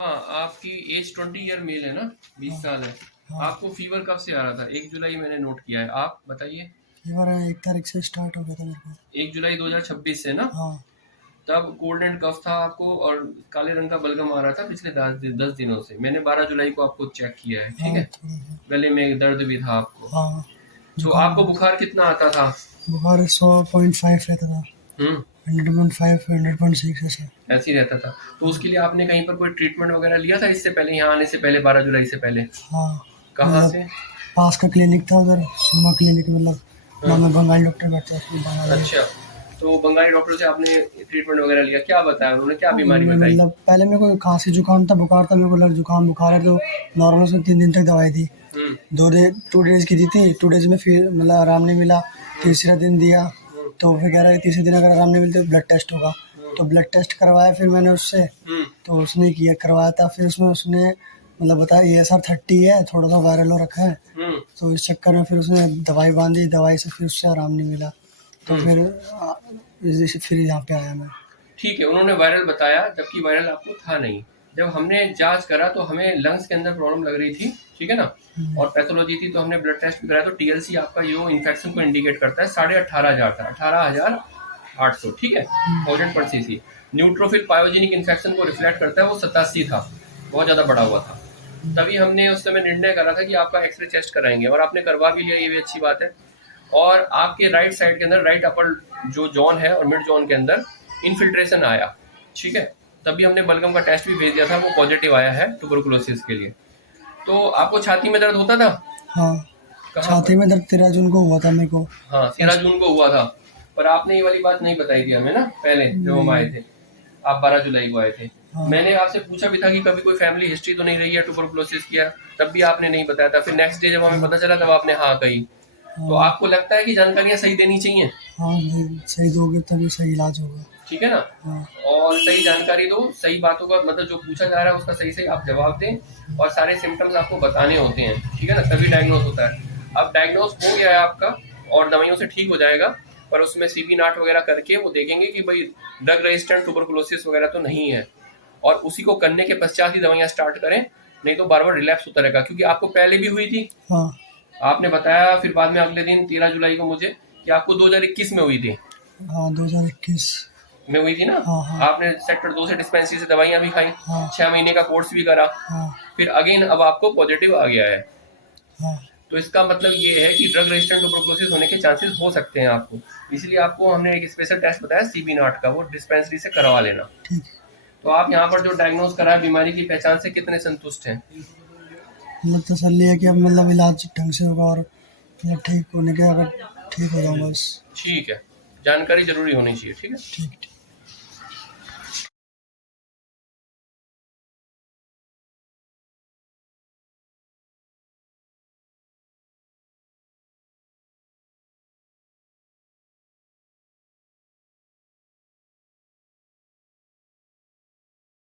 हाँ, आपकी as 20 year mail है ना, 20 हाँ। साल है। हाँ। आपको फीवर कब से आ रहा था? 1 जुलाई मैंने नोट किया है। आप बताइए? फीवर 1 तारीख से स्टार्ट हो गया था मेरे को। 1 जुलाई 2026 से ना? हाँ। तब कोल्ड एंड कफ था आपको और काले रंग का बलगम आ रहा था पिछले 10 दिनों से। मैंने 12 जुलाई को आपको चेक किया है, ठीक हाँ, है? थोड़ा सा। गले में दर्द भी था आपको। हाँ, तो जुकाम आपको बुखार कितना आता था? बुखार 100.5 रहता था। हुँ, 100.5, 100.6 ऐसा। ऐसे ही रहता था। तो हाँ। उसके लिए आपने कहीं पर कोई ट्रीटमेंट वगैरह लिया था इससे पहले, यहाँ आने से पहले 12 जुलाई से पहले? हाँ, कहाँ मतलब से? पास का क्लिनिक था उधर, सुमा क्लिनिक, मतलब वहाँ हाँ, में बंगाली डॉक्टर बैठते हैं, उसमें बंगाली। अच्छा। तो बंगाली डॉक्टर से आपने ट्रीटमेंट वगैरह लिया, क्या बताया उन्होंने, क्या बीमारी उनने बताई? मतलब पहले मेरे को खांसी जुकाम था, बुखार था, मेरे को लगा जुकाम बुखार है, तो नॉर्मल से 3 दिन तक दवाई दी। हुँ, 2 डेज की दी थी, 2 डेज में फिर मतलब आराम नहीं मिला। हुँ, तीसरा दिन दिया, हुँ, तो फिर कह रहा है तीसरे दिन अगर आराम नहीं मिलता तो ब्लड टेस्ट होगा। हुँ, तो ब्लड टेस्ट करवाया फिर मैंने उससे, हुँ, तो उसने किया करवाया था, फिर उसमें उसने मतलब बताया ESR 30 है, थोड़ा सा वायरल हो रखा है। हुँ, तो इस चक्कर में फिर उसने दवाई बांधी, दवाई से फिर उससे आराम नहीं मिला। तो हुँ। फिर यहाँ पे आया मैं। ठीक है, उन्होंने वायरल बताया जबकि वायरल आपको था नहीं। जब हमने जाँच करा तो हमें लंग्स के अंदर प्रॉब्लम लग रही थी, ठीक है ना? हम्म। और पैथोलॉजी थी तो हमने ब्लड टेस्ट भी कराया तो TLC आपका जो इन्फेक्शन को इंडिकेट करता है 18,500 था, 18,800, ठीक है? 1000 पर सीसी। न्यूट्रोफिल पायोजेनिक इन्फेक्शन को रिफ्लेक्ट करता है, वो 87 था, बहुत ज़्यादा बढ़ा हुआ था। तभी हमने उस समय निर्णय करा था कि आपका एक्स-रे चेस्ट कराएँगे और आपने करवा भी लिया, ये भी अच्छी बात है। और आपके राइट साइड के अंदर, राइट अपर जो जॉन है और मिड जॉन के अंदर इन्फिल्ट्रेशन आया, ठीक है? तभी हमने बलगम का टेस्ट भी भेज दिया था, वो पॉजिटिव आया है ट्यूबरकुलोसिस के लिए। तो आपको छाती में दर्द होता था? हाँ, कहाँ छाती पर? में दर्द 13 जून को हुआ था मेरे को। हाँ, 13 फर्स्ट। जून को हुआ था। पर आपने ये वाली बात नहीं बताई थी हमें ना पहले जब हम आए नहीं। थे। आप 12 जुलाई को आए थे। हाँ। मैंने आपसे पूछा भी था कि कभी कोई फैमिली हिस्ट्री तो नहीं रही है ट्यूबरकुलोसिस की है, तब भी आपने नहीं बताया था। फिर नेक्स्ट डे जब हमें हाँ। पता चला तब आपने हाँ कही। तो हाँ। आपको लगता है कि जानकारियाँ सही देनी चाहिए, हाँ, सही दोगे तभी सही इलाज होगा। ठीक है ना? हाँ। और सही जानकारी दो, सही बातों का मतलब जो पूछा जा रहा है उसका सही-सही आप जवाब दें और सारे सिम्पटम्स आपको बताने होते हैं, ठीक है ना? तभी डायग्नोज़ होता है। अब डायग्नोज़ हो गया है आपका और दवाइयों से ठीक हो जाएगा, पर उसमें CB नाट वगैरह करके वो देखेंगे कि भई ड्रग रेजिस्टेंट ट्यूबरकुलोसिस वगैरह तो नहीं है और उसी को करने के पश्चात ही दवाइयाँ स्टार्ट करें, नहीं तो बार-बार रिलैप्स होता रहेगा क्योंकि आपको पहले भी हुई थी। हाँ। आपने बताया फिर बाद में अगले दिन 13 जुलाई को मुझे कि आपको 2021 में हुई थी। हाँ, 2021 में हुई थी ना? हाँ। हाँ। आपने सेक्टर 2 से डिस्पेंसरी से दवाइयाँ भी खाई, हाँ। 6 महीने का कोर्स भी करा, हाँ। फिर अगेन अब आपको पॉजिटिव आ गया है। हाँ। तो इसका मतलब ये है कि ड्रग रेजिस्टेंट ट्यूबरकुलोसिस होने के चांसेस हो सकते हैं आपको। इसलिए आपको हमने एक स्पेशल टेस्ट बताया CB नॉट का, वो डिस्पेंसरी से करवा लेना। ठीक है। तो आप यहाँ पर जो डायग्नोज करा है बीमारी की पहचान से कितने संतुष्ट हैं? मतलब तसल्ली है कि अब मतलब इलाज ढंग से होगा और मतलब ठीक होने के, अगर ठीक हो जाऊंगा बस। ठीक है, जानकारी ज़रूरी होनी चाहिए, ठीक है? ठीक।